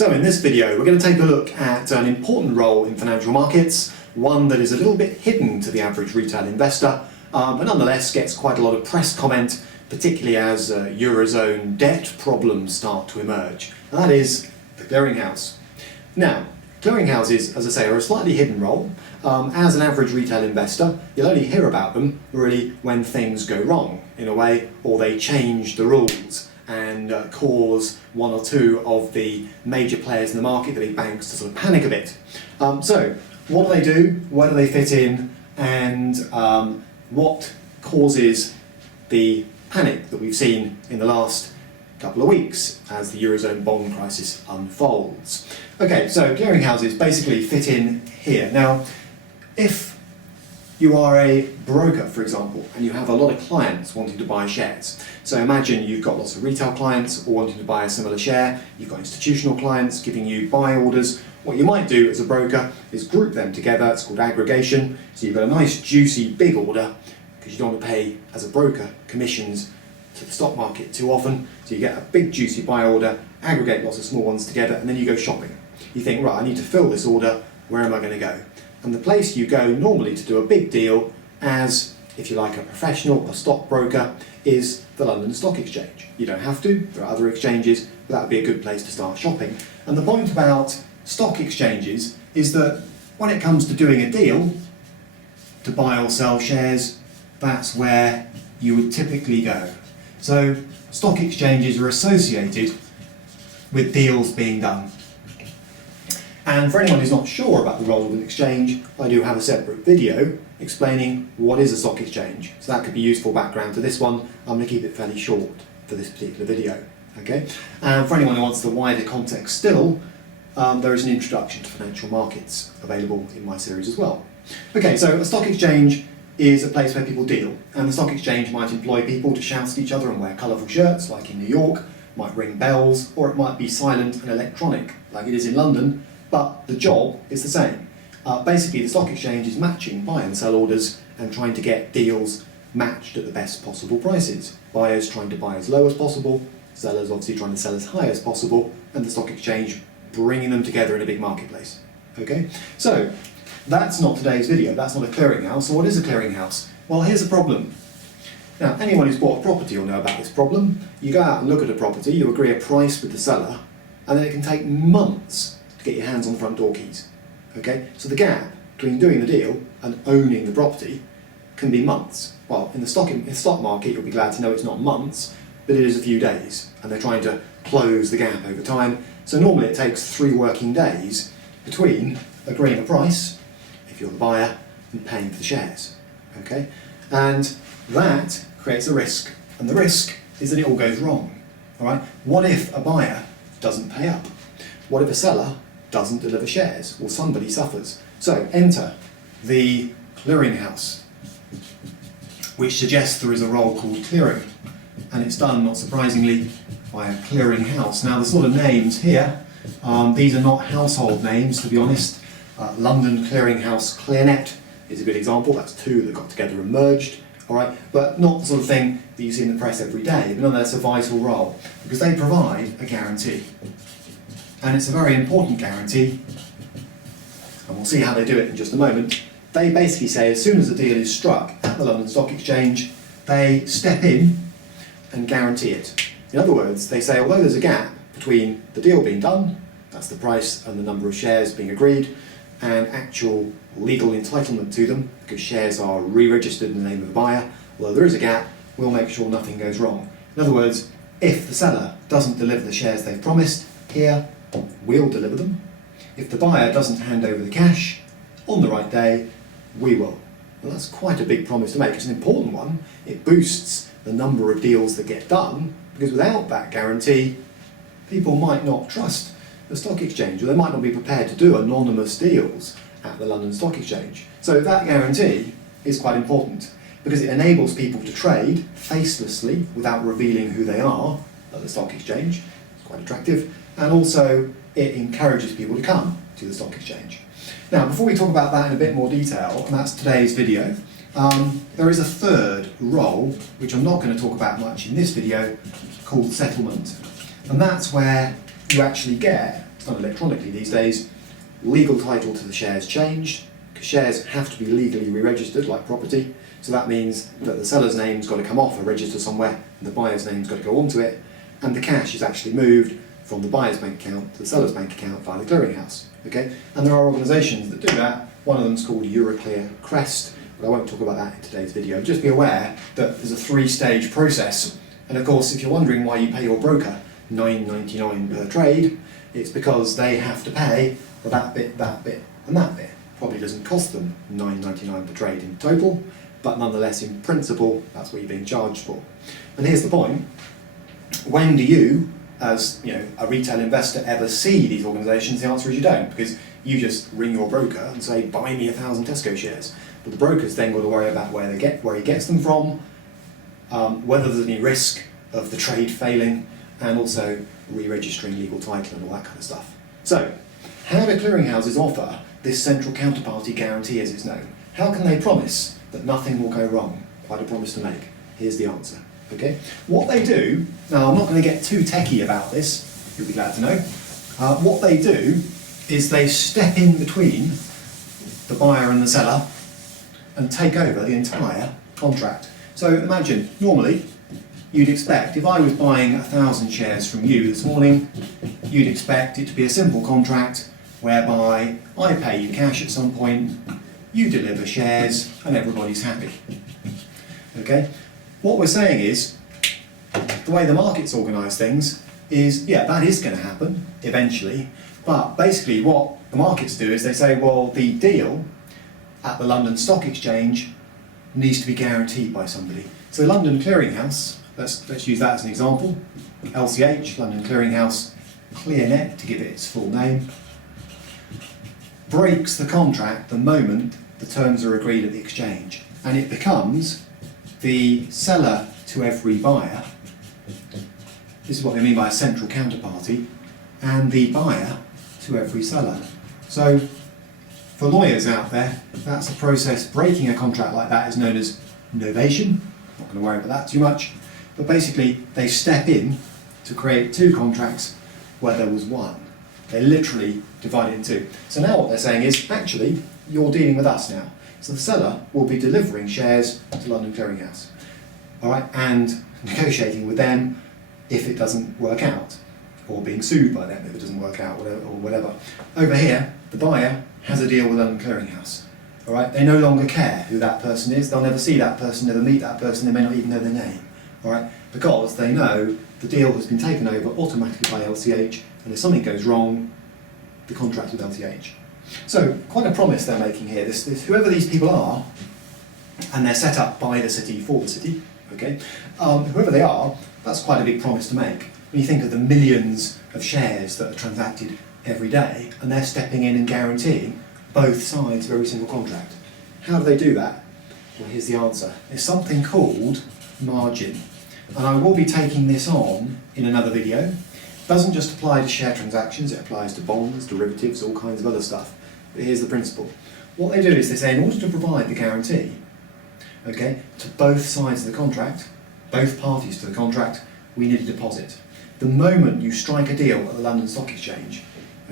So in this video we're going to take a look at an important role in financial markets, one that is a little bit hidden to the average retail investor, but nonetheless gets quite a lot of press comment, particularly as Eurozone debt problems start to emerge, and that is the clearinghouse. Now, clearinghouses, as I say, are a slightly hidden role. As an average retail investor, you'll only hear about them really when things go wrong, in a way, or they change the rules and cause one or two of the major players in the market, the big banks, to sort of panic a bit. So, what do? Where do they fit in? And what causes the panic that we've seen in the last couple of weeks as the Eurozone bond crisis unfolds? Okay, so clearinghouses basically fit in here. Now, if you are a broker, for example, and you have a lot of clients wanting to buy shares. So imagine you've got lots of retail clients all wanting to buy a similar share, you've got institutional clients giving you buy orders. What you might do as a broker is group them together, it's called aggregation. So you've got a nice juicy big order, because you don't want to pay, as a broker, commissions to the stock market too often. So you get a big juicy buy order, aggregate lots of small ones together, and then you go shopping. You think, right, I need to fill this order, where am I going to go? And the place you go normally to do a big deal as, if you like, a professional, a stockbroker, is the London Stock Exchange. You don't have to, there are other exchanges, but that would be a good place to start shopping. And the point about stock exchanges is that when it comes to doing a deal, to buy or sell shares, that's where you would typically go. So stock exchanges are associated with deals being done. And for anyone who's not sure about the role of an exchange, I do have a separate video explaining what is a stock exchange. So that could be useful background to this one. I'm going to keep it fairly short for this particular video. Okay? And for anyone who wants the wider context still, there is an introduction to financial markets available in my series as well. Okay, so a stock exchange is a place where people deal, and the stock exchange might employ people to shout at each other and wear colourful shirts, like in New York, might ring bells, or it might be silent and electronic, like it is in London, but the job is the same. Basically, the stock exchange is matching buy and sell orders and trying to get deals matched at the best possible prices. Buyers trying to buy as low as possible, sellers obviously trying to sell as high as possible, and the stock exchange bringing them together in a big marketplace. Okay, so that's not today's video, that's not a clearinghouse. So what is a clearinghouse? Well, here's a problem. Now, anyone who's bought a property will know about this problem. You go out and look at a property, you agree a price with the seller, and then it can take months to get your hands on the front door keys. Okay, so the gap between doing the deal and owning the property can be months. Well, in the stock market, you'll be glad to know it's not months, but it is a few days, and they're trying to close the gap over time. So normally it takes 3 working days between agreeing a price, if you're the buyer, and paying for the shares. Okay, and that creates a risk, and the risk is that it all goes wrong. All right, what if a buyer doesn't pay up? What if a seller doesn't deliver shares? Well, somebody suffers. So enter the clearinghouse, which suggests there is a role called clearing, and it's done, not surprisingly, by a clearinghouse. Now, the sort of names here, these are not household names, to be honest. London Clearinghouse ClearNet is a good example. That's 2 that got together and merged. All right, but not the sort of thing that you see in the press every day, but nonetheless a vital role, because they provide a guarantee. And it's a very important guarantee, and we'll see how they do it in just a moment. They basically say as soon as the deal is struck at the London Stock Exchange, they step in and guarantee it. In other words, they say although there's a gap between the deal being done, that's the price and the number of shares being agreed, and actual legal entitlement to them, because shares are re-registered in the name of the buyer, although there is a gap, we'll make sure nothing goes wrong. In other words, if the seller doesn't deliver the shares they've promised, here, we'll deliver them. If the buyer doesn't hand over the cash on the right day, we will. Well, that's quite a big promise to make. It's an important one. It boosts the number of deals that get done, because without that guarantee, people might not trust the stock exchange, or they might not be prepared to do anonymous deals at the London Stock Exchange. So that guarantee is quite important, because it enables people to trade facelessly without revealing who they are at the stock exchange. It's quite attractive. And also it encourages people to come to the stock exchange. Now, before we talk about that in a bit more detail, and that's today's video, there is a third role, which I'm not going to talk about much in this video, called settlement. And that's where you actually get it's done electronically these days. Legal title to the shares changed, because shares have to be legally re-registered like property, so that means that the seller's name's got to come off a register somewhere, and the buyer's name's got to go onto it, and the cash is actually moved from the buyer's bank account to the seller's bank account via the clearinghouse. Okay? And there are organisations that do that. One of them is called Euroclear Crest, but I won't talk about that in today's video. Just be aware that there's a 3-stage process, and of course if you're wondering why you pay your broker $9.99 per trade, it's because they have to pay for that bit, and that bit. Probably doesn't cost them $9.99 per trade in total, but nonetheless in principle that's what you're being charged for. And here's the point: when do you, as a retail investor, ever see these organisations? The answer is you don't, because you just ring your broker and say, buy me 1,000 Tesco shares. But the broker's then got to worry about where he gets them from, whether there's any risk of the trade failing, and also re-registering legal title and all that kind of stuff. So, how do clearinghouses offer this central counterparty guarantee, as it's known? How can they promise that nothing will go wrong? Quite a promise to make. Here's the answer. Okay? What they do, now I'm not going to get too techie about this, you'll be glad to know. What they do is they step in between the buyer and the seller and take over the entire contract. So imagine, normally, you'd expect, if I was buying 1,000 shares from you this morning, you'd expect it to be a simple contract whereby I pay you cash at some point, you deliver shares, and everybody's happy. Okay? What we're saying is, the way the markets organise things is, yeah, that is going to happen eventually, but basically what the markets do is they say, well, the deal at the London Stock Exchange needs to be guaranteed by somebody. So London Clearinghouse, let's use that as an example, LCH, London Clearinghouse, ClearNet to give it its full name, breaks the contract the moment the terms are agreed at the exchange, and it becomes the seller to every buyer. This is what they mean by a central counterparty, and the buyer to every seller. So for lawyers out there, that's a process. Breaking a contract like that is known as novation. Not going to worry about that too much, but basically they step in to create 2 contracts where there was one. They literally divide it in 2. So now what they're saying is, actually, you're dealing with us now. So the seller will be delivering shares to London Clearinghouse, all right, and negotiating with them if it doesn't work out, or being sued by them if it doesn't work out, or whatever. Over here, the buyer has a deal with London Clearinghouse, all right. They no longer care who that person is. They'll never see that person, never meet that person. They may not even know their name, all right, because they know the deal has been taken over automatically by LCH, and if something goes wrong, the contract's with LCH. So, quite a promise they're making here. This whoever these people are, and they're set up by the city for the city, okay, whoever they are, that's quite a big promise to make. When you think of the millions of shares that are transacted every day, and they're stepping in and guaranteeing both sides of every single contract. How do they do that? Well, here's the answer. It's something called margin. And I will be taking this on in another video. It doesn't just apply to share transactions, it applies to bonds, derivatives, all kinds of other stuff. But here's the principle. What they do is they say, in order to provide the guarantee, okay, to both sides of the contract, both parties to the contract, we need a deposit. The moment you strike a deal at the London Stock Exchange,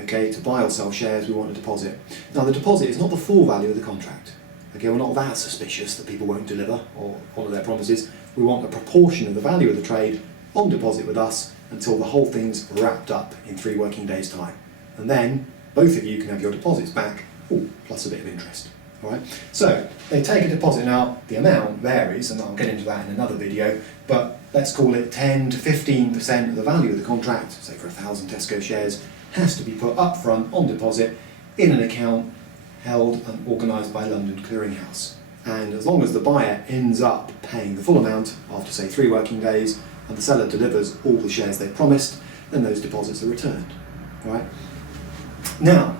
okay, to buy or sell shares, we want a deposit. Now the deposit is not the full value of the contract. Okay, we're not that suspicious that people won't deliver or honour their promises. We want a proportion of the value of the trade on deposit with us until the whole thing's wrapped up in 3 working days' time. And then both of you can have your deposits back, plus a bit of interest. All right? So they take a deposit. Now the amount varies, and I'll get into that in another video, but let's call it 10 to 15% of the value of the contract, say for 1,000 Tesco shares, has to be put up front on deposit in an account held and organised by London Clearinghouse. And as long as the buyer ends up paying the full amount after, say, 3 working days, and the seller delivers all the shares they promised, then those deposits are returned. Right? Now,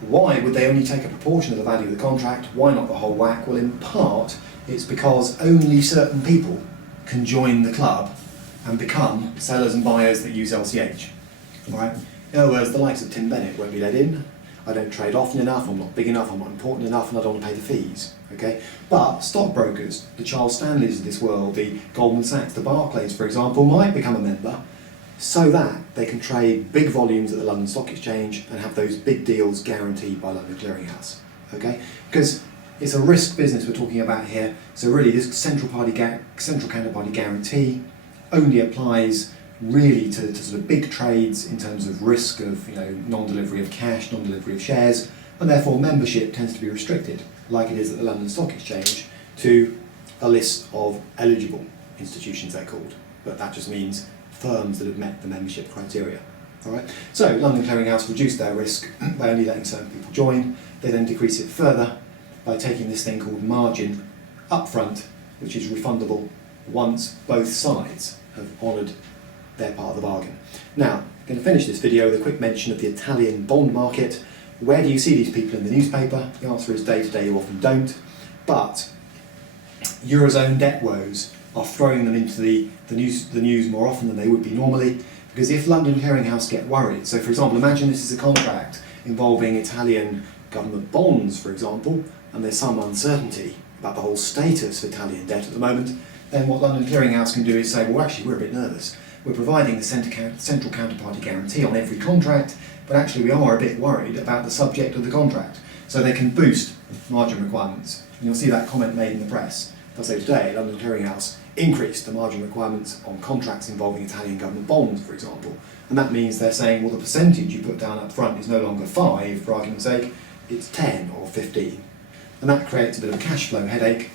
why would they only take a proportion of the value of the contract? Why not the whole whack? Well, in part, it's because only certain people can join the club and become sellers and buyers that use LCH. All right? In other words, the likes of Tim Bennett won't be let in. I don't trade often enough, I'm not big enough, I'm not important enough, and I don't want to pay the fees. Okay? But stockbrokers, the Charles Stanleys of this world, the Goldman Sachs, the Barclays, for example, might become a member, so that they can trade big volumes at the London Stock Exchange and have those big deals guaranteed by London Clearing House. Okay? Because it's a risk business we're talking about here, so really this central counterparty guarantee only applies really to sort of big trades in terms of risk of non-delivery of cash, non-delivery of shares, and therefore membership tends to be restricted, like it is at the London Stock Exchange, to a list of eligible institutions, they're called, but that just means firms that have met the membership criteria. All right. So London Clearing House reduced their risk by only letting certain people join. They then decrease it further by taking this thing called margin up front, which is refundable once both sides have honoured their part of the bargain. Now, I'm going to finish this video with a quick mention of the Italian bond market. Where do you see these people in the newspaper? The answer is day to day you often don't, but Eurozone debt woes are throwing them into the news more often than they would be normally, because if London Clearing House get worried, so for example, imagine this is a contract involving Italian government bonds, for example, and there's some uncertainty about the whole status of Italian debt at the moment, then what London Clearing House can do is say, well, actually, we're a bit nervous. We're providing the central counterparty guarantee on every contract, but actually we are a bit worried about the subject of the contract. So they can boost margin requirements. And you'll see that comment made in the press. They'll say today, London Clearing House increased the margin requirements on contracts involving Italian government bonds, for example. And that means they're saying, well, the percentage you put down up front is no longer 5, for argument's sake, it's 10 or 15. And that creates a bit of a cash flow headache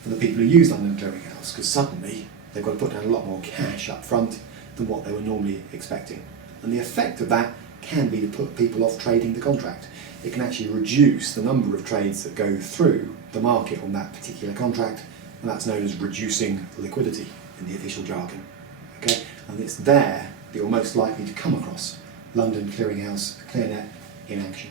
for the people who use London Clearing House, because suddenly they've got to put down a lot more cash up front than what they were normally expecting. And the effect of that can be to put people off trading the contract. It can actually reduce the number of trades that go through the market on that particular contract, and that's known as reducing liquidity in the official jargon. Okay? And it's there that you're most likely to come across London Clearing House ClearNet in action.